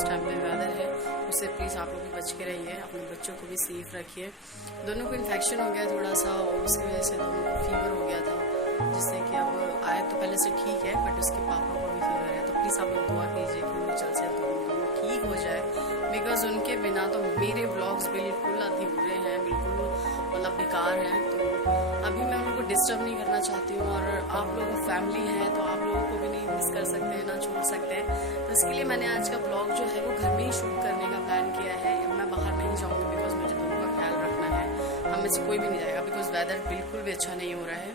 जिस टाइम पे वेदर है उससे प्लीज़ आप लोग भी बच के रहिए, अपने बच्चों को भी सेफ रखिए। दोनों को इन्फेक्शन हो गया थोड़ा सा और उसकी वजह से दोनों को फीवर हो गया था, जिससे कि अब आया तो पहले से ठीक है बट उसके पापा को भी फीवर है। तो प्लीज़ आप लोग दुआ कीजिए कि वो जल्द से दोनों ठीक हो जाए, बिकॉज उनके बिना तो मेरे व्लॉग्स बिल्कुल अधूरे हैं, बिल्कुल मतलब बेकार हैं। तो अभी मैं उनको डिस्टर्ब नहीं करना चाहती हूँ और आप लोग फैमिली हैं तो आप लोगों को भी नहीं मिस कर सकते हैं, ना छोड़ सकते हैं। तो इसके लिए मैंने आज का ब्लॉग जो है वो घर में ही शूट करने का प्लान किया है। मैं बाहर नहीं जाऊँगी बिकॉज मुझे दोनों का ख्याल रखना है, हम में से कोई भी नहीं जाएगा बिकॉज वेदर बिल्कुल भी अच्छा नहीं हो रहा है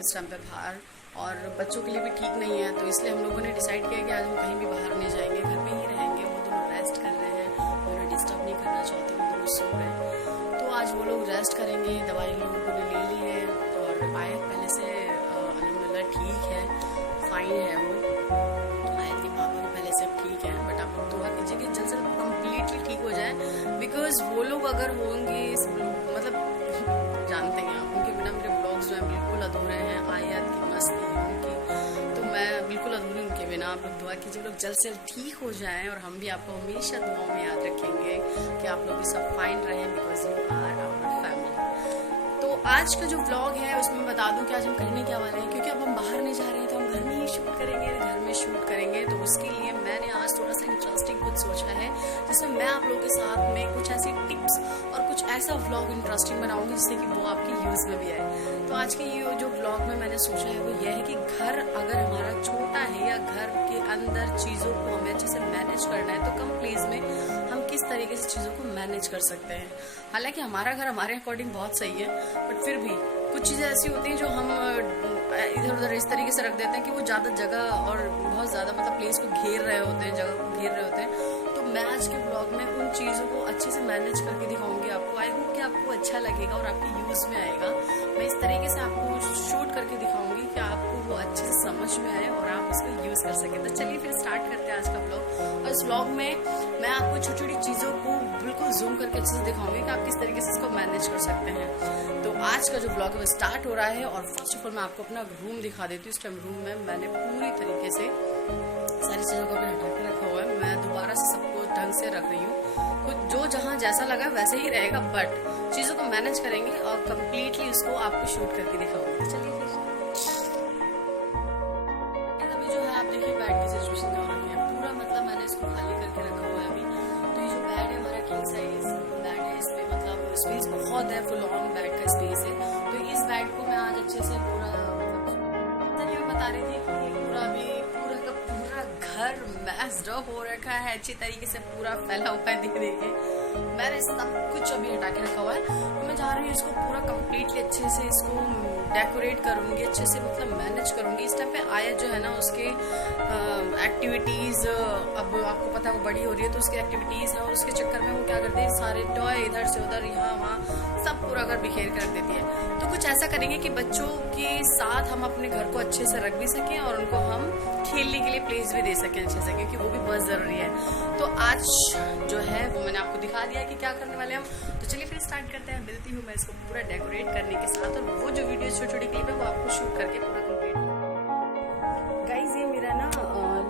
इस टाइम पे बाहर, और बच्चों के लिए भी ठीक नहीं है। तो इसलिए हम लोगों ने डिसाइड किया कि आज हम कहीं भी बाहर नहीं जाएंगे, घर पे ही रहेंगे। वो दोनों रेस्ट कर रहे हैं, उन्हें डिस्टर्ब नहीं करना चाहती, वो दोनों सो रहे हैं। तो आज वो लोग रेस्ट करेंगे, दवाई लोगों ने ले ली है और आयत पहले से अल्हम्दुलिल्लाह ठीक है, फाइन है। वो आयत के पापा भी पहले से ठीक है, बट आप लोग दुआ कीजिए कि जल्द से जल्द कम्प्लीटली ठीक हो जाए, बिकॉज वो लोग अगर होंगे मतलब जानते हैं आप, उनके बिना मेरे ब्लॉग्स जो हैं बिल्कुल अधूरे हैं। आयत की मस्ती उनकी तो मैं बिल्कुल अधूरी उनके बिना। आप लोग दुआ कीजिए लोग जल्द से जल्द ठीक हो जाएं और हम भी आपको हमेशा दुआओं में याद रखेंगे कि आप लोग भी सब फाइन रहें, because you are our family. तो आज का जो व्लॉग है उसमें बता दूं कि आज हम करने क्या वाले हैं, क्योंकि अब हम बाहर नहीं जा रहे हैं तो हम घर में ही शूट करेंगे, घर में शूट करेंगे। तो उसके लिए मैंने आज थोड़ा सा इंटरेस्टिंग कुछ सोचा है जिसमें मैं आप लोगों के साथ में कुछ ऐसी टिप्स और कुछ ऐसा व्लॉग इंटरेस्टिंग बनाऊंगी जिससे कि वो आपके यूज में भी आए। तो आज के ये जो व्लॉग में मैंने सोचा है वो ये है कि घर अगर हमारा छोटा है या घर के अंदर चीज़ों को हमें अच्छे से मैनेज करना है तो कम प्लेस में हम किस तरीके से चीज़ों को मैनेज कर सकते हैं। हालांकि हमारा घर हमारे अकॉर्डिंग बहुत सही है, बट फिर भी कुछ चीज़ें ऐसी होती हैं जो हम इधर उधर इस तरीके से रख देते हैं कि वो ज़्यादा जगह और बहुत ज़्यादा मतलब प्लेस को घेर रहे होते हैं, जगह को घेर रहे होते हैं। तो मैं आज के ब्लॉग में उन चीज़ों को अच्छे से मैनेज करके दिखाऊंगी आपको। आई होप कि आपको अच्छा लगेगा और आपके यूज़ में आएगा। मैं इस तरीके से आपको शूट करके दिखाऊंगी कि आपको वो अच्छे से समझ में आए और आप उसको यूज़ कर सकें। तो चलिए फिर स्टार्ट करते हैं आज का ब्लॉग। और इस ब्लॉग में मैं आपको छोटी छोटी चीज़ों को बिल्कुल जूम करके अच्छे से दिखाऊंगी कि आप किस तरीके से इसको मैनेज कर सकते हैं। तो आज का जो ब्लॉग है वो स्टार्ट हो रहा है और फर्स्ट ऑफ ऑल मैं आपको अपना रूम दिखा देती हूँ। इस टाइम रूम में मैंने पूरी तरीके से सारी चीज़ों को भी हटा के रखा हुआ है। मैं दोबारा से सबको ढंग से रख रही हूँ, कुछ जो जहाँ जैसा लगा वैसे ही रहेगा, बट चीज़ों को मैनेज करेंगे और कम्प्लीटली उसको आपको शूट करके दिखाऊंगी। चलिए अभी जो है आप देखिए बेड की सिचुएशन क्या हो रही है, पूरा मतलब मैंने इसको खाली करके रखा हुआ है अभी। तो ये जो बेड है हमारा किंग साइज बेड है, इस पर मतलब स्पेस बहुत है, फुल ऑन बेड का स्पेस है। तो इस बेड को मैं आज अच्छे से पूरा मैं बता रही थी कि पूरा अभी पूरा का पूरा घर मैस्ड अप हो रखा है, अच्छी तरीके से पूरा फैला हुआ है। देखिए मैंने सब कुछ अभी हटा के रखा हुआ है। तो मैं जा रही हूँ इसको पूरा कम्प्लीटली अच्छे से इसको डेकोरेट करूंगी, अच्छे से मतलब मैनेज करूंगी। इस टाइम पे आयत जो है ना उसके एक्टिविटीज अब आपको पता है वो बड़ी हो रही है, तो उसकी एक्टिविटीज है और उसके चक्कर में वो क्या करती है सारे टॉय इधर से उधर यहाँ वहाँ सब पूरा घर बिखेर कर देती है। तो कुछ ऐसा करेंगे कि बच्चों के साथ हम अपने घर को अच्छे से रख भी सकें और उनको हम खेलने के लिए प्लेस भी दे सकें अच्छे से, क्योंकि वो भी बहुत जरूरी है। तो आज जो है वो मैंने आपको दिखा दिया कि क्या करने वाले हम। तो चलिए फिर स्टार्ट करते हैं। मिलती हूँ मैं इसको पूरा डेकोरेट करने के साथ, और वो जो वीडियो छोटी छोटी क्लिप है वो आपको शूट करके पूरा कंप्लीट। गाइज ये मेरा ना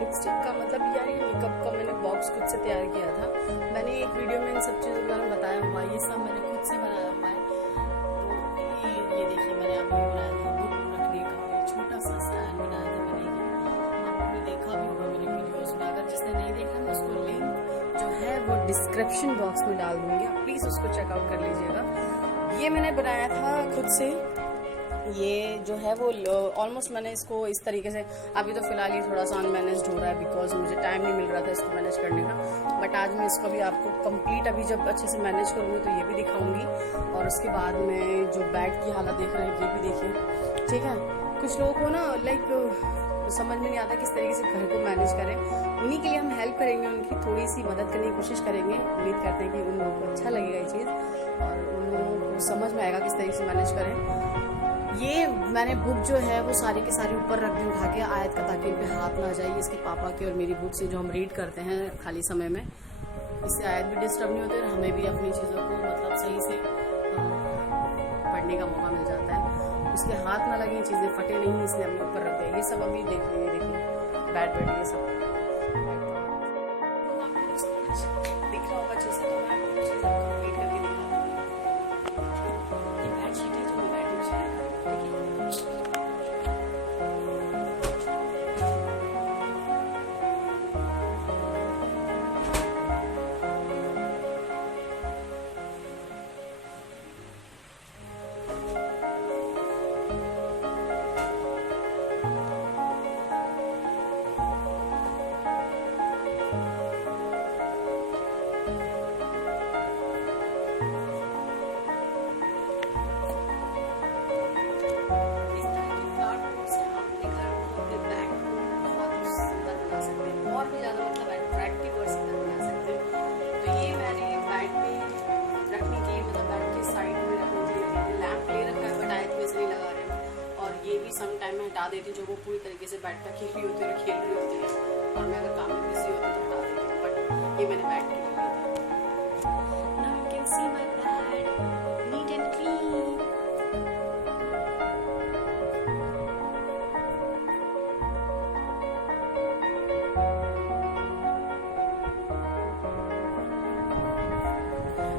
लिपस्टिक का मतलब यार ये मेकअप का मैंने बॉक्स खुद से तैयार किया था। मैंने एक वीडियो में इन सब चीज़ों के बारे में बताया हुआ, ये सब मैंने खुद से बनाया हुआ है। तो ये देखिए मैंने अभी बनाया था बुक रखने का, छोटा सा स्टैंड बनाया था मैंने। आपने देखा भी होगा मेरी वीडियोस में, अगर जिसने नहीं देखा मैं उसको लिंक जो है वो डिस्क्रिप्शन बॉक्स में डाल दूंगी, आप प्लीज़ उसको चेकआउट कर लीजिएगा। ये मैंने बनाया था खुद से। ये जो है वो ऑलमोस्ट मैंने इसको इस तरीके से, अभी तो फिलहाल ये थोड़ा सा अनमैनेज्ड हो रहा है बिकॉज मुझे टाइम नहीं मिल रहा था इसको मैनेज करने का, बट आज मैं इसको भी आपको कंप्लीट अभी जब अच्छे से मैनेज करूँगी तो ये भी दिखाऊंगी। और उसके बाद में जो बेड की हालत देख रहे हैं ये भी देखिए, ठीक है। कुछ लोगों को ना लाइक समझ में नहीं आता किस तरीके से घर को मैनेज करें, उन्हीं के लिए हम हेल्प करेंगे, उनकी थोड़ी सी मदद करने की कोशिश करेंगे। उम्मीद करते हैं कि उन लोगों को अच्छा लगेगा ये चीज़ और उन लोगों को समझ में आएगा किस तरीके से मैनेज करें। ये मैंने बुक जो है वो सारी के सारी ऊपर रख दी उठा के आयत का, ताकि इन पे हाथ ना जाए। इसके पापा की और मेरी बुक से जो हम रीड करते हैं खाली समय में, इससे आयत भी डिस्टर्ब नहीं होते और हमें भी अपनी चीज़ों को मतलब सही से पढ़ने का मौका मिल जाता है। उसके हाथ ना लगे, चीज़ें फटे नहीं, इसलिए हमने ऊपर रख दिया। ये सब अभी देखिए बैड ये सब दिख रहा होगा अच्छे से, तो मैं आपको कुछ चीज़ कंप्लीट करके दिखा दूँगी। ये बेडशीट है जो मैं बेड बिछाया है, ठीक है। सम टाइम में हटा देती हूँ जब वो पूरी तरीके से बेड पे खेल रही होती है, खेल रही होती है, और मैं अगर काम में बिजी होती हूँ तो हटा देती हूँ। बट ये मैंने बेड के लिए लिया था। Now you can see my bed, neat and clean.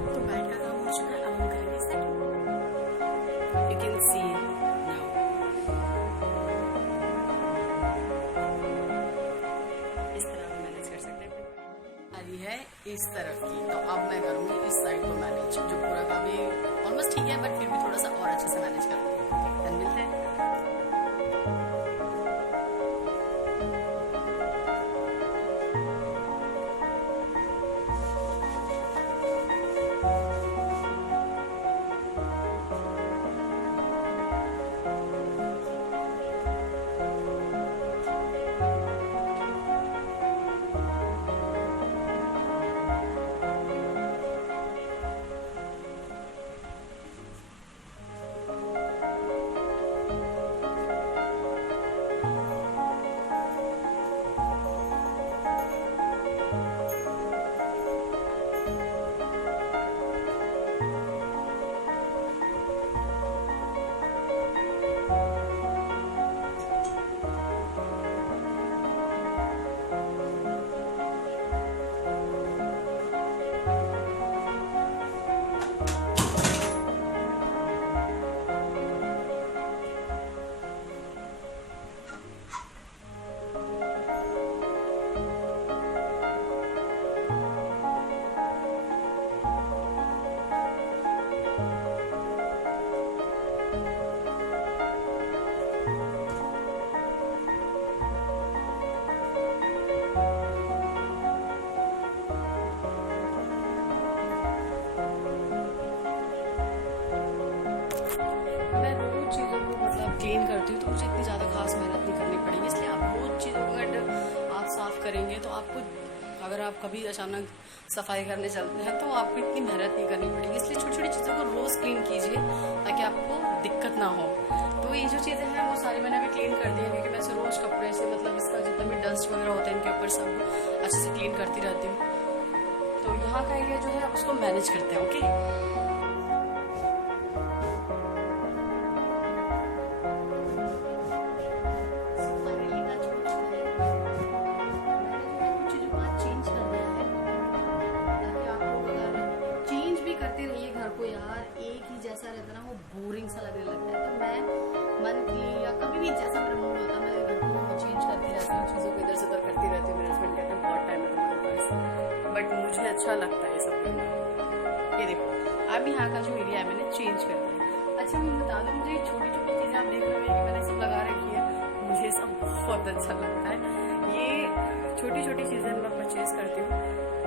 तो बेड का काम हो चुका है, अब हम करेंगे set. You can see now. है इस तरफ की, तो अब मैं करूंगी इस साइड को मैनेज, जो पूरा का भी ऑलमोस्ट ठीक है, बट फिर भी थोड़ा सा और अच्छे से मैनेज करूंगी। देन मिलते हैं। क्लीन करती हूँ तो मुझे इतनी ज़्यादा खास मेहनत नहीं करनी पड़ेगी, इसलिए आप रोज चीज़ों को अगर आप साफ़ करेंगे तो आपको, अगर आप कभी अचानक सफाई करने चलते हैं तो आपको इतनी मेहनत नहीं करनी पड़ेगी। इसलिए छोटी छोटी चीज़ों को रोज़ क्लीन कीजिए ताकि आपको दिक्कत ना हो। तो ये जो चीज़ें हैं वो सारी मैंने अभी क्लीन कर दी है, क्योंकि मैं इसे रोज़ कपड़े से, मतलब इसका जितना भी डस्ट वगैरह होता है इनके ऊपर सब अच्छे से क्लीन करती रहती हूँ। तो यहाँ का एरिया जो है आप उसको मैनेज करते हैं। ओके, जैसा रहता है ना वो बोरिंग सा लगने लगता है। तो मैं मंथली या कभी भी जैसा मेरा मूड होता है मैं घर को चेंज करती रहती हूँ, चीज़ों को इधर से उधर करती रहती हूँ। मेरे हस्बैंड कहते हैं बहुत टाइम है तुम्हारे पास, बट मुझे अच्छा लगता है ये सब करना। ये देखो अब यहाँ का जो एरिया है मैंने चेंज कर दिया। अच्छा मैं बता दूँ, मुझे छोटी छोटी चीज़ें आप देख रहे हैं कि मैंने सब लगा रखी है, मुझे सब बहुत अच्छा लगता है। ये छोटी छोटी चीज़ें मैं परचेज करती हूँ।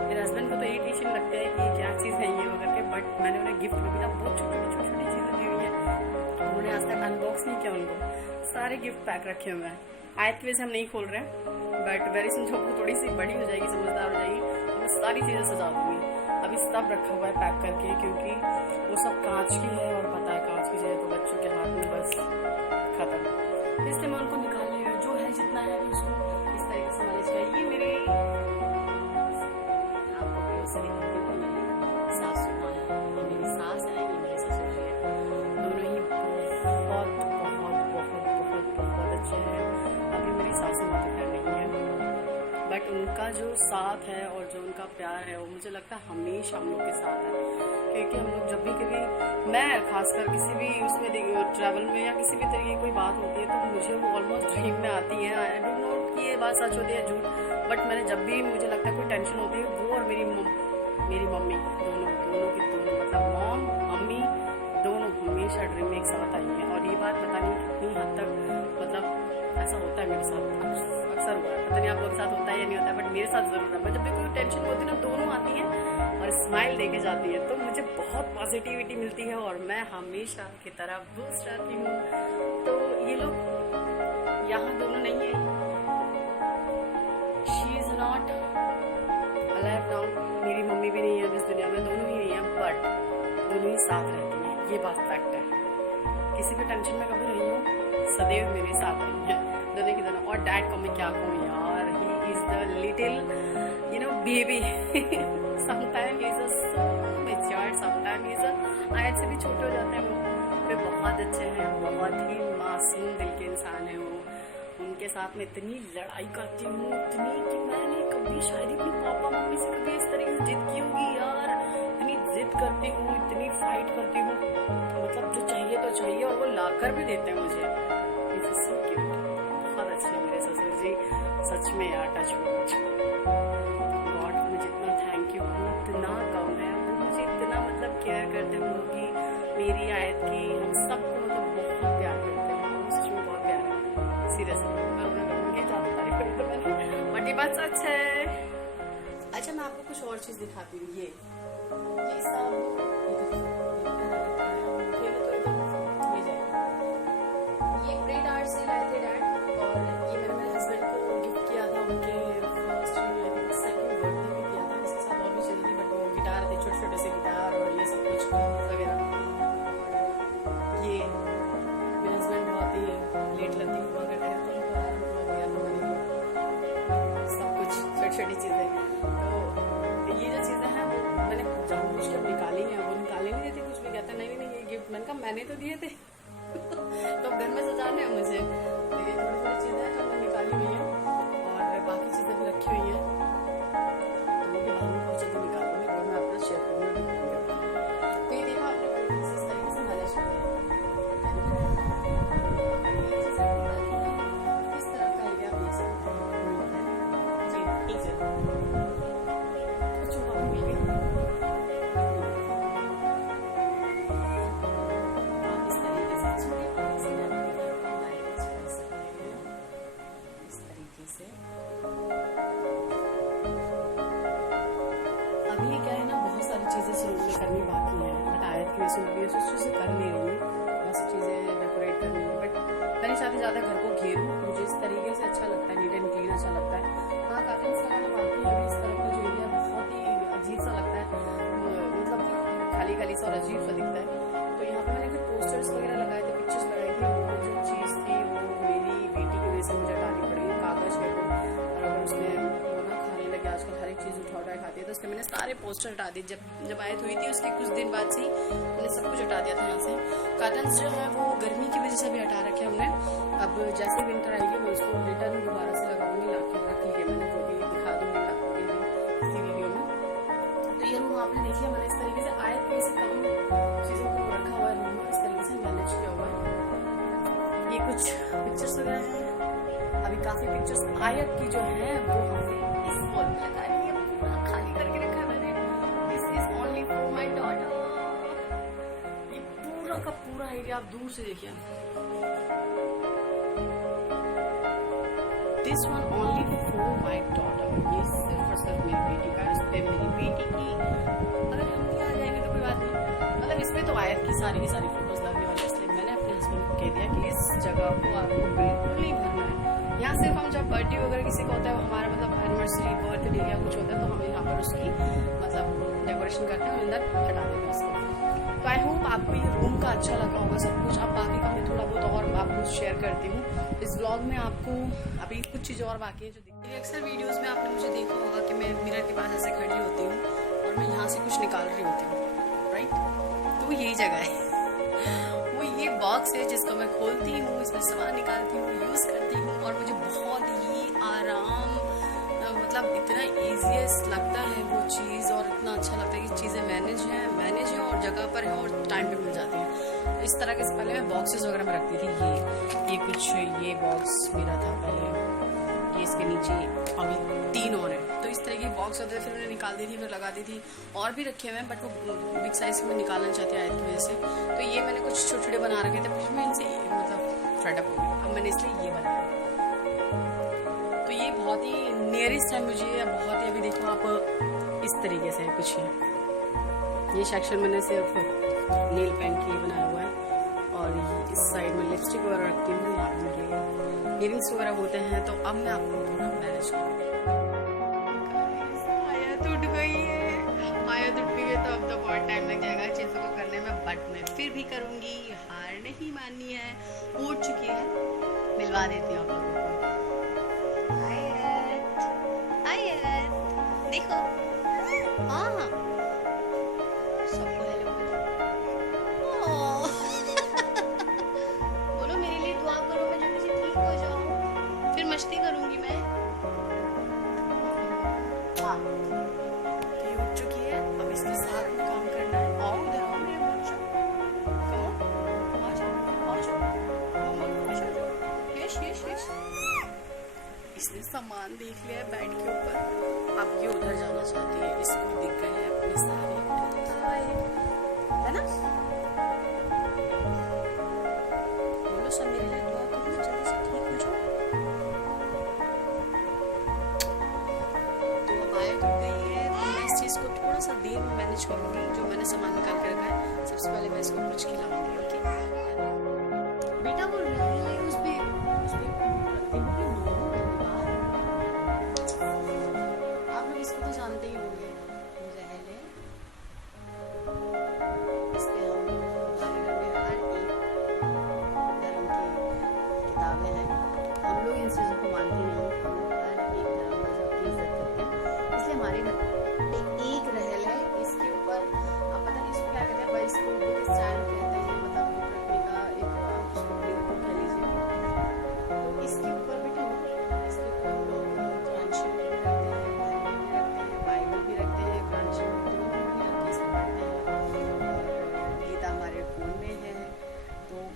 मेरे हस्बैंड को तो इरिटेशन लगता है कि क्या चीज़ है ये वगैरह के, बट मैंने उन्हें गिफ्ट में भी ना बहुत छोटी छोटी चीज़ें दी हुई है। उन्होंने आज तक अनबॉक्स नहीं किया, उनको सारे गिफ्ट पैक रखे हुए हैं। आयत की वजह से हम नहीं खोल रहे हैं, बट वेरी सुन जब वो थोड़ी सी बड़ी हो जाएगी, समझदार हो जाएगी, तो मैं सारी चीज़ें सजा दूँगी। अभी सब रखा हुआ है पैक करके, क्योंकि वो सब कांच की है और पता है कांच की है तो बच्चों के हाथ में बस खत्म, इसलिए मैं उनको निकाल रही हूँ। जो है जितना है उसको इस तरीके से मैनेज किया। ये मेरे सासू माँ है, ये मेरी सास है, ये मेरी ससुर है, दोनों ही बहुत बहुत बहुत बहुत बहुत अच्छे हैं। अभी मेरी सासू माँ तो खैर नहीं है, बट उनका जो साथ है और जो उनका प्यार है वो मुझे लगता है हमेशा हम लोग के साथ है। क्योंकि हम लोग जब भी कभी, मैं खासकर किसी भी उसमें ट्रैवल में या किसी भी तरह की कोई बात होती है तो मुझे वो ऑलमोस्ट ड्रीम में आती है। आई डोंट नो कि ये बात सच होती है झूठ, बट मैंने जब भी मुझे लगता है कोई टेंशन होती है, वो और मेरी मम्मी दोनों मतलब मॉम मम्मी दोनों हमेशा ड्रीम में एक साथ आई हैं। और ये बात पता नहीं कितनी हद तक मतलब ऐसा होता है मेरे साथ, अक्सर हुआ है, पता नहीं आप लोगों के साथ होता है या नहीं होता है, बट मेरे साथ जरूर है। मैं जब भी कोई टेंशन होती है ना, दोनों आती हैं और स्माइल देके जाती है, तो मुझे बहुत पॉजिटिविटी मिलती है और मैं हमेशा की तरह बूस्ट रहती हूँ। तो ये लोग यहाँ दोनों नहीं है, she is not alive now, मेरी मम्मी भी नहीं है इस दुनिया में, दोनों ही नहीं है, बट दोनों ही साथ रहती हैं, ये बात फैक्ट है। किसी भी टेंशन में कभी रही हूँ, सदैव मेरे साथ रही है दोनों की दोनों। और डैड को मैं क्या कहूँ यार, he is the little baby sometime he is so matured, sometime he is आयत से भी छोटे हो जाते हैं वो। वे बहुत अच्छे हैं, बहुत ही मासूम दिल के इंसान है वो। उनके साथ में इतनी लड़ाई करती हूँ, इतनी कि मैंने कभी शायद ही अपने पापा मम्मी से कभी इस तरीके से जिद की होगी यार। इतनी जिद करती हूँ, इतनी फाइट करती हूँ, मतलब जो चाहिए तो चाहिए और वो लाकर भी देते हैं मुझे। सो क्यूट, बहुत अच्छे हैं मेरे ससुर जी, सच में यार टच गॉड, मैं जितना थैंक यू हूँ उतना कम है। वो मुझे इतना मतलब केयर करते हैं लोग की, मेरी आयत की, हम सबको मतलब बहुत प्यार करते हैं, सच में बहुत प्यार है सीरियसली। मैं उन्हें ज़्यादा तारीफ करी तो मैंने, बट ये बात सच है। अच्छा मैं आपको कुछ और चीज़ दिखाती हूँ, ये सब से लाए थे डैड, और ये मैंने मेरे हस्बैंड को गिफ्ट किया था उनके फर्स्ट सेकंड बर्थडे पे किया था। इसके साथ और भी चीज़ें थी, बट वो गिटार थे, छोटे छोटे से गिटार और ये सब कुछ वगैरह। ये मेरे हस्बैंड बहुत ही लेट लगती हुआ करते हैं, तो उनको आराम हो गया तो मैंने सब कुछ छोटी छोटी चीज़ें। तो ये जो चीज़ें हैं वो मैंने जानबूझकर निकाली हैं, वो निकाले नहीं देती, कुछ भी कहते नहीं नहीं ये गिफ्ट, मैंने कहा मैंने तो दिए थे तो घर में सजाने हैं मुझे। तो ये थोड़ी थोड़ी चीज़ें हैं जो मैं निकाली हुई हैं और बाकी चीज़ें भी रखी हुई हैं, तो वो भी बाद में कुछ चीज़ें निकालूंगी और मैं अपना शेयर करूँगा। तो ये देखो आपने इस तरीके से मैनेज किया इस तरह का एरिया आप देख सकते हैं जी, ठीक है छुपा मिल गई। अभी क्या है ना, बहुत सारी चीज़ें शुरू में करनी बाकी हैं, बट आयत की वजह से मैं उस चीज़ें कर ले रही हूँ, बहुत सी चीज़ें डेकोरेट करनी है, बट मैंने चाहती ज़्यादा घर को घेरूँ, मुझे इस तरीके से अच्छा लगता है, नीट एंड क्लीन अच्छा लगता है। हाँ काफ़ी लगाना बाकी है, अभी इस तरह का जो एरिया बहुत ही अजीब सा लगता है, मतलब खाली खाली सा और अजीब सा दिखता है। तो यहाँ पर मैंने कुछ पोस्टर्स वगैरह लगाए थे, पिक्चर्स लगाई थी, वो जो चीज़ थी वो मेरी बेटी की वजह से मुझे हटानी पड़ी, कागज़ के और अगर उसमें आजकल हर एक चीज़ उठा खाती है, तो उसके मैंने सारे पोस्टर हटा दिए। जब आयत हुई थी उसके कुछ दिन बाद से ही मैंने सब कुछ हटा दिया था यहाँ से। कर्टन्स जो है वो गर्मी की वजह से भी हटा रखे हमने, अब जैसे विंटर आएगी मैं उसको रिटर्न दोबारा से लगाऊंगी, लाके रख ली है मैंने, वो भी दिखा दूंगी आपको इसी वीडियो में। तो ये रूम आपने देखिए मैंने इस तरीके से आयत पे से कम चीज़ों को रखा हुआ है, रूम में इस तरीके से मैनेज किया हुआ है। ये कुछ पिक्चर्स वगैरह हैं, अभी काफ़ी पिक्चर्स आयत की जो है वो हमने इस वॉल में लगा ली है, पूरा खाली करके रखा है मैंने। This is only for my daughter. ये पूरा का पूरा एरिया आप दूर से देखिए, this one only for my daughter. ये सिर्फ और सिर्फ मेरी बेटी का, इस पे मेरी बेटी की, अगर हम भी आ जाएंगे तो कोई बात नहीं, मतलब इसमें तो आयत की सारी फोटोज लगने वाली है, इसलिए मैंने अपने हस्बैंड को कह दिया कि इस जगह को आपको बिल्कुल नहीं भरना है। यहाँ सिर्फ हम जब बर्थडे वगैरह किसी का होता है, हमारा मतलब एनिवर्सरी बर्थडे या कुछ होता है, तो हम यहाँ पर उसकी मतलब डेकोरेशन करते हैं, अंदर हटा देते हैं उसको। तो आई होप आपको ये रूम का अच्छा लगा होगा सब कुछ। अब बाकी का मैं थोड़ा बहुत और आपको शेयर करती हूँ इस व्लॉग में। आपको अभी कुछ चीज़ें और बाकी है जो दिखती है। अक्सर वीडियोज़ में आपने मुझे देखा होगा कि मैं मिरर के पास ऐसे खड़ी होती हूँ और मैं यहाँ से कुछ निकाल रही होती हूँ, राइट। तो वो यही जगह है, वो ये बॉक्स है जिसको मैं खोलती हूँ, इसमें सामान निकालती हूँ, यूज़ करती हूँ और मुझे बहुत ही आराम मतलब मतलब इतना ईजीएस्ट लगता है वो चीज़, और इतना अच्छा लगता है कि चीज़ें मैनेज हैं और जगह पर है और टाइम पे मिल जाती हैं। इस तरह के पहले मैं बॉक्सेस वगैरह में रखती थी। ये कुछ ये बॉक्स मेरा था पहले, ये इसके नीचे अभी 3 और हैं। तो इस तरह की बॉक्स होते थे, फिर मैंने निकाल दी थी, फिर लगा दी थी। और भी रखे हुए हैं बट वो बिग साइज में निकालना चाहती है आयत की वजह से। तो ये मैंने कुछ छोटे छोटे बना रखे थे, फिर मैं इनसे मतलब फेडअप हो गई। अब मैंने इसलिए ये बनाया। तो ये बहुत ही नियरेस्ट है मुझे, या बहुत ही, अभी देखो आप इस तरीके से कुछ है। ये सेक्शन मैंने सिर्फ नील पेंट के लिए बनाया हुआ है, और इस साइड में लिपस्टिक वगैरह रखती हूँ, यहाँ पे मेरे इयरिंग्स वगैरह होते हैं। तो अब मैं आपको थोड़ा मैनेज करूँगी। आयत उठ गई है तो अब तो बहुत टाइम लग जाएगा चीज़ों को करने में, बट मैं फिर भी करूँगी, हार नहीं माननी है। उठ चुकी है, मिलवा देती हूँ आप लोगों को। देखो, हाँ सबको हेलो बोलो, मेरे लिए दुआ करो, मैं जल्दी से ठीक हो जाऊं, फिर मस्ती करूंगी मैं। हाँ, ये उठ चुकी है, अब इसके साथ में काम करना है। आओ इधर आओ मेरे बच्चों, आ जाओ, मम्मा आ जाओ। यस। इसने सामान देख लिया है बेड के ऊपर, अब ये उधर जाना चाहती है। इसको दिख गए हैं अपने सारे, है ना? बोलो सब मेरे लिए दुआ करो, जल्दी से ठीक हो जाओ। तो अब आयत उठ गई है, तो मैं इस चीज को थोड़ा सा देर में मैनेज करूंगी। जो मैंने सामान निकाल के रखा है, सबसे पहले मैं इसको कुछ खिलाऊंगी। ओके बेटा, वो उस पे इसको तो जानते ही होंगे, रहल है। इसमें हम हमारे घर में हर एक धर्म की किताबें हैं। हम लोग इन चीज़ों को मानते नहीं, हम लोग हर एक धर्म मजहब की इज्जत करते हैं। इसलिए हमारे घर पे एक रहल है, इसके ऊपर अब पता नहीं इसको क्या कहते हैं, इसको बुक स्टैंड कहते हैं, मतलब बुक रखने का एक उसको बुक कह लीजिए। तो इसके ऊपर भी इसके ऊपर हम लोग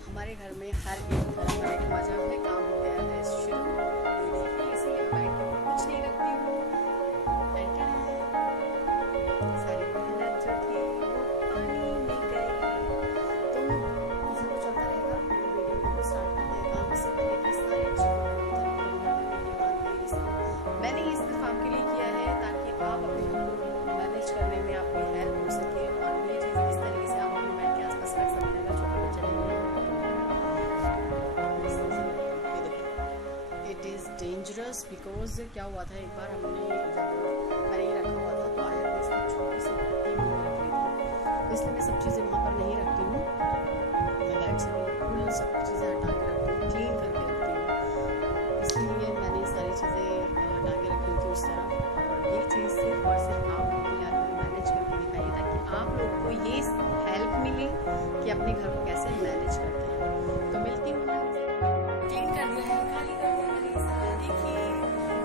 हमारे घर में हर एक धर्म का एक मजहब में काम हो गया है शुरू। इसलिए मैं कुछ नहीं रखती हूँ। सारी मेहनत जो थी वो पानी में गई। तो इसी को चलता रहेगा, वीडियो को स्टार्ट कर देगा। इससे पहले कि सारे मैंने ये सिर्फ आपके लिए किया है ताकि आप अपने घर को मैनेज करने में आपकी हेल्प हो सके, और ये चीज़ इस तरीके से आप अपने माइंड के आसपास रख सकते हैं। छोटे बच्चे इट इज़ डेंजरस बिकॉज क्या हुआ था, एक बार हमने जब मैंने ये रखा हुआ था तो आया था इसमें छोटी सी टीम रख ली थी, इसलिए मैं सब चीज़ें वहाँ पर नहीं रखती हूँ। मैं बैग से बिल्कुल सब चीज़ें हटा के रखती हूँ, क्लीन करके रखती हूँ। इसलिए मैंने सारी चीज़ें हटा के रखी थी उस तरह। और ये चीज़ सिर्फ और सिर्फ आप लोग के लिए मैनेज करके दिखाइए, ताकि आप लोग को ये हेल्प मिले कि अपने घर को कैसे मैनेज करते हैं। तो मिलती हूँ, क्लीन कर दिया है, खाली कर दिया मैंने देखिए,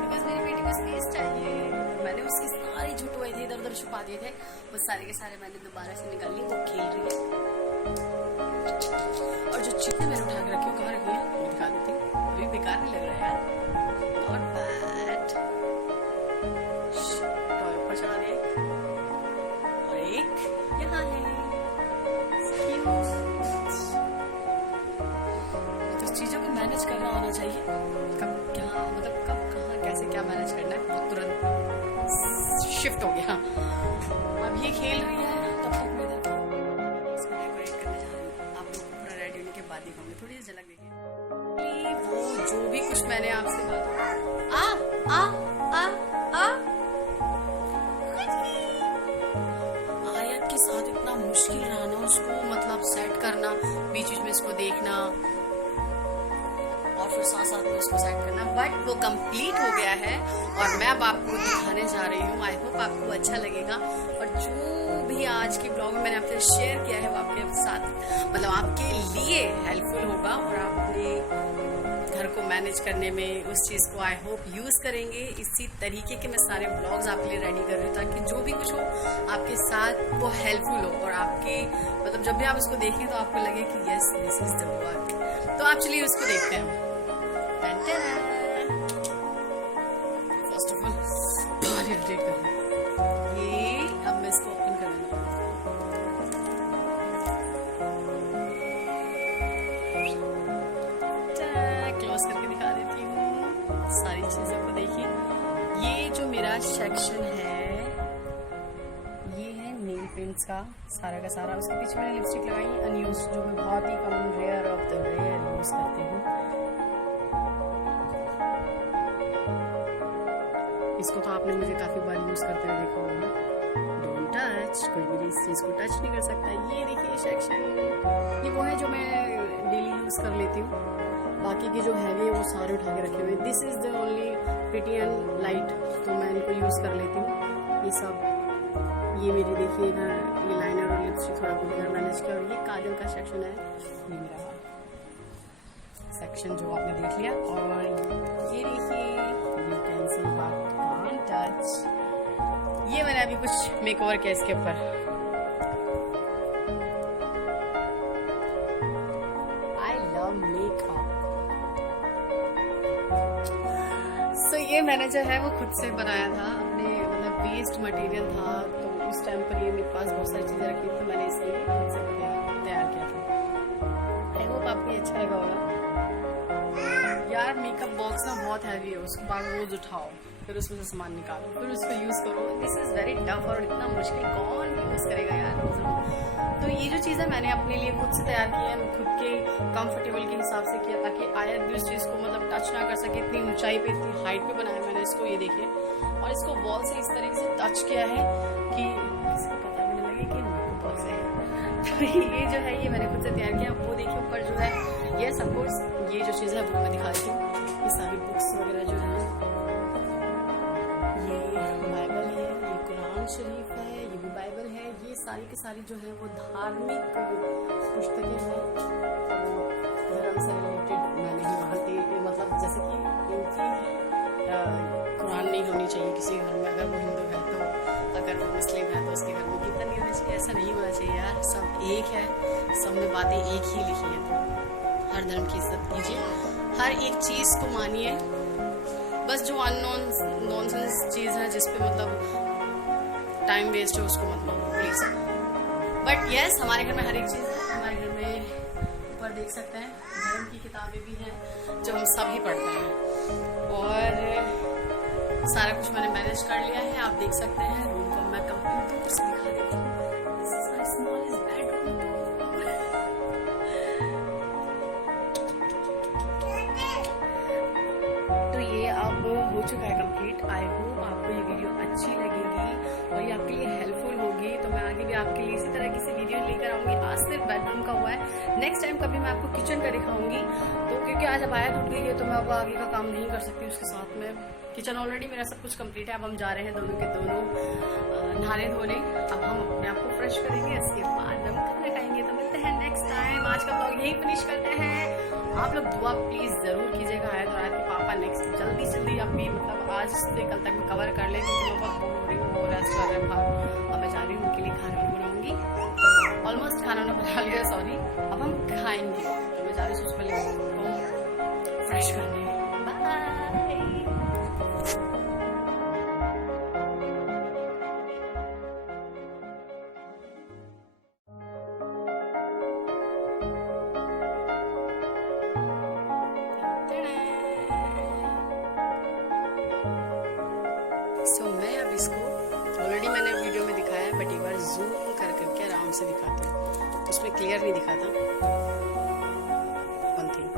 बिकॉज मेरी बेटी को स्पेस चाहिए। मैंने उसकी सारी झुटवाई थी, इधर उधर छुपा दिए थे, वो सारे के सारे मैंने दोबारा से निकाल ली। वो खेल रही है, और जो चीजें मैंने उठा के रखी हूँ कहाँ रखी है वो दिखा देती हूँ। अभी बेकार नहीं लग रहा है यार, नॉट बैड। टॉय ऊपर चढ़ा दिया, और एक यहाँ है। तो चीजों को मैनेज करना आना चाहिए, कब क्या मतलब कब कहाँ कैसे क्या मैनेज करना है, वो तुरंत शिफ्ट हो गया। अब ये खेल रही है, तब तक मैं इसको डेकोरेट करने जा रही हूँ। आप लोग पूरा रेडी होने के बाद दिखाऊंगी, थोड़ी सी झलक देखिए। वो जो भी कुछ मैंने आपसे कहा, आयत के साथ इतना मुश्किल रहा ना उसको मतलब सेट करना, बीच बीच में इसको देखना और फिर साथ साथ में उसको सेट करना, बट वो कंप्लीट हो गया है और मैं अब आपको दिखाने जा रही हूँ। आई होप आपको अच्छा लगेगा, और जो भी आज की ब्लॉग में मैंने आपसे शेयर किया है वो आपके साथ मतलब आपके लिए हेल्पफुल होगा, और आप अपने घर को मैनेज करने में उस चीज़ को आई होप यूज़ करेंगे। इसी तरीके के मैं सारे ब्लॉग्स आपके लिए रेडी कर रही हूँ ताकि जो भी कुछ हो आपके साथ वो हेल्पफुल हो और आपके मतलब जब भी आप उसको देखें तो आपको लगे कि yes this is the work. तो आप चलिए उसको देखते हैं। फर्स्ट ऑफ ऑल ये अब मैं इसको ओपन कर दूँगा। क्लोज करके दिखा देती हूँ सारी चीजों को। देखिए ये जो मेरा सेक्शन है ये है नेल पेंट्स का सारा सारा। उसके पीछे मैंने लिपस्टिक लगाई अनयूज जो मैं बहुत ही कम rare of the rare use करती हूँ। इसको तो आपने मुझे काफी बार यूज करते हुए देखा होगा। डोंट टच, कोई मेरी इस चीज को टच नहीं कर सकता। ये देखिए सेक्शन, ये वो है जो मैं डेली यूज कर लेती हूँ। बाकी के जो हैवी है वो सारे उठा के रखे हुए। This is the only pretty and light, तो मैं इनको यूज कर लेती हूँ। ये सब ये मेरी देखिए इधर ये लाइनर और लिपस्टिक थोड़ा बहुत इधर मैनेज किया। और ये काजल का सेक्शन है, ये मेरा सेक्शन जो आपने देख लिया। और ये देखिए you can see can't touch, ये मैंने अभी कुछ मेकओवर किया इसके ऊपर। I love makeup. सो ये मैंने जो है वो खुद से बनाया था, अपने मतलब वेस्ट मटेरियल था तो उस टाइम पर ये मेरे पास बहुत सारी चीजें रखी थी, मैंने इसलिए खुद से तैयार किया था। आई होप आपको ये अच्छा लगा होगा। यार मेकअप बॉक्स ना बहुत हैवी है, उसको बार रोज उठाओ फिर उसमें से सामान निकालो फिर उसको यूज करो। दिस इज वेरी टफ और इतना मुश्किल कौन यूज करेगा यार। तो ये जो चीज़ है मैंने अपने लिए खुद से तैयार की है, खुद के कंफर्टेबल के हिसाब से किया ताकि आयत भी उस चीज़ को मतलब टच ना कर सके। इतनी ऊंचाई पे इतनी हाइट पे बनाया मैंने इसको, ये देखिए। और इसको वॉल से इस तरीके से टच किया है कि किसी को पता भी नहीं लगे कि बॉक्स है। तो ये जो है ये मैंने खुद से तैयार किया। वो देखिए ऊपर जो है ये सपोज ये जो चीज़ है वो मैं दिखा देती हूँ। ये सारी बुक्स वगैरह जो है, ये बाइबल है, ये कुरान शरीफ है, ये भी बाइबल है। ये सारी की सारी जो है वो धार्मिक पुस्तकें हैं, धर्म से रिलेटेड मैं नहीं मानती। मतलब जैसे कि इनकी कुरान नहीं होनी चाहिए किसी घर में, अगर वो हिंदू है तो, अगर वो मुस्लिम है तो उसके घर में कीर्तन नहीं होना चाहिए। ऐसा नहीं होना चाहिए यार, सब एक है, सब में बातें एक ही लिखी है। तो हर धर्म की इज्जत कीजिए, हर एक चीज़ को मानिए। बस जो अननोन नॉनसेंस चीज़ है जिसपे मतलब टाइम वेस्ट है उसको मत लो प्लीज। बट यस हमारे घर में हर एक चीज़ है। हमारे घर में ऊपर देख सकते हैं धर्म की किताबें भी हैं जो हम सब ही पढ़ते हैं। और सारा कुछ मैंने मैनेज कर लिया है, आप देख सकते हैं। रूम को मैं काफी दूर से दिखा देती हूँ। तो ये अब हो चुका है कंप्लीट। आई होप आपको ये वीडियो अच्छी लगेगी और ये आपके लिए हेल्पफुल होगी। तो मैं आगे भी आपके लिए इसी तरह की सी वीडियो लेकर आऊंगी। आज सिर्फ बेडरूम का हुआ है, नेक्स्ट टाइम कभी मैं आपको किचन का दिखाऊंगी। तो क्योंकि आज अब आयत उठ गई है तो मैं अब आगे का काम नहीं कर सकती उसके साथ में। किचन ऑलरेडी मेरा सब कुछ कंप्लीट है। अब हम जा रहे हैं दोनों के दोनों नहाने धोने। अब हम अपने आप को फ्रेश करेंगे, इसके बाद हम खाना खाएंगे। तो मिलते हैं नेक्स्ट टाइम। आज का ब्लॉग यही फिनिश करते हैं। आप लोग दुआ प्लीज जरूर कीजिएगा आयत और आयत के पापा नेक्स्ट जल्दी अपनी मतलब आज से कल तक में कवर कर लें, क्योंकि मैं बहुत बोर हो रही हूँ, वो रेस्ट कर रहे हैं। अब मैं जा रही हूँ उनके लिए खाना बनाऊंगी। ऑलमोस्ट खाना बना लिया, सॉरी। अब हम खाएंगे तो मैं जा रही हूँ उसको पहले फ्रेश करने। सो मैं अब इसको ऑलरेडी मैंने वीडियो में दिखाया है, बट एक बार जूम करके आराम से दिखाता हूँ। उसमें क्लियर नहीं दिखाता। वन थिंग,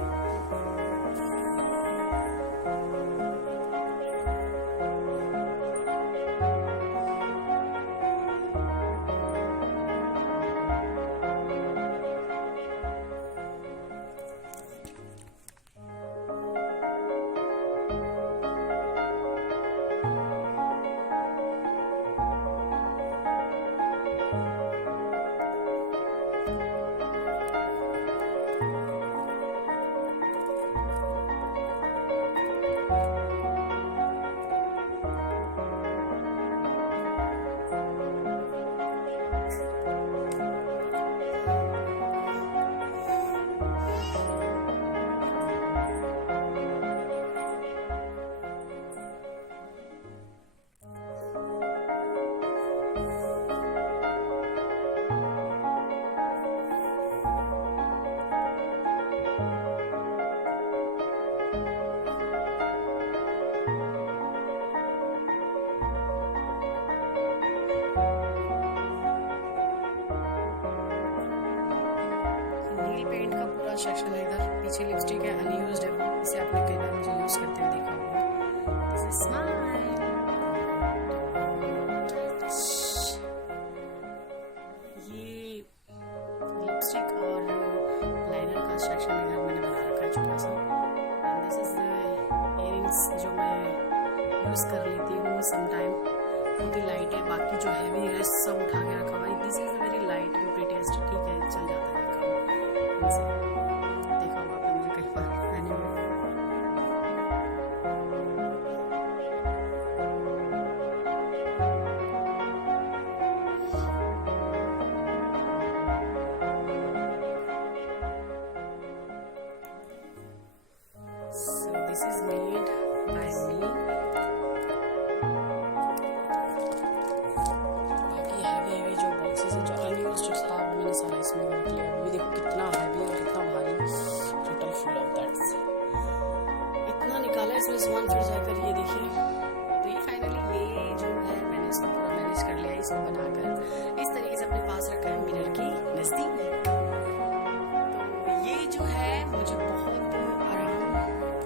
नेल पेंट का पूरा सेक्शन है इधर, पीछे लिपस्टिक है अनयूज्ड है वो, इसे आपने कई बार मुझे यूज करते हुए देखा होगा। This is smile. ये लिपस्टिक और लाइनर का सेक्शन इधर मैंने बना रखा है छोटा सा। And this is the earrings जो मैं यूज कर लेती हूँ समटाइम, बहुत ही लाइट है, बाकी जो हैवी है सब उठा के रखा हुआ है। This is very light and prettiest, ठीक है चल जाता है काम इनसे, देखा होगा आपने मुझे कई बार पहने हुए। So this is made by me। मैंने सारा इसमें रख लिया। अभी देखो कितना हैवी और कितना भारी, टोटल फुल ऑफ दैट्स, इतना निकाला इसमें सामान, फिर जाकर ये देखिए। तो ये फाइनली ये जो है मैंने इसको पूरा मैनेज कर लिया, इसको बनाकर इस तरीके से अपने पास रखा है मिरर के नजदीक। तो ये जो है मुझे बहुत आराम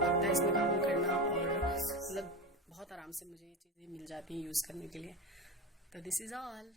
लगता है इसमें काम करना, और मतलब बहुत आराम से मुझे ये चीज़ें मिल जाती हैं यूज़ करने के लिए। तो दिस इज ऑल।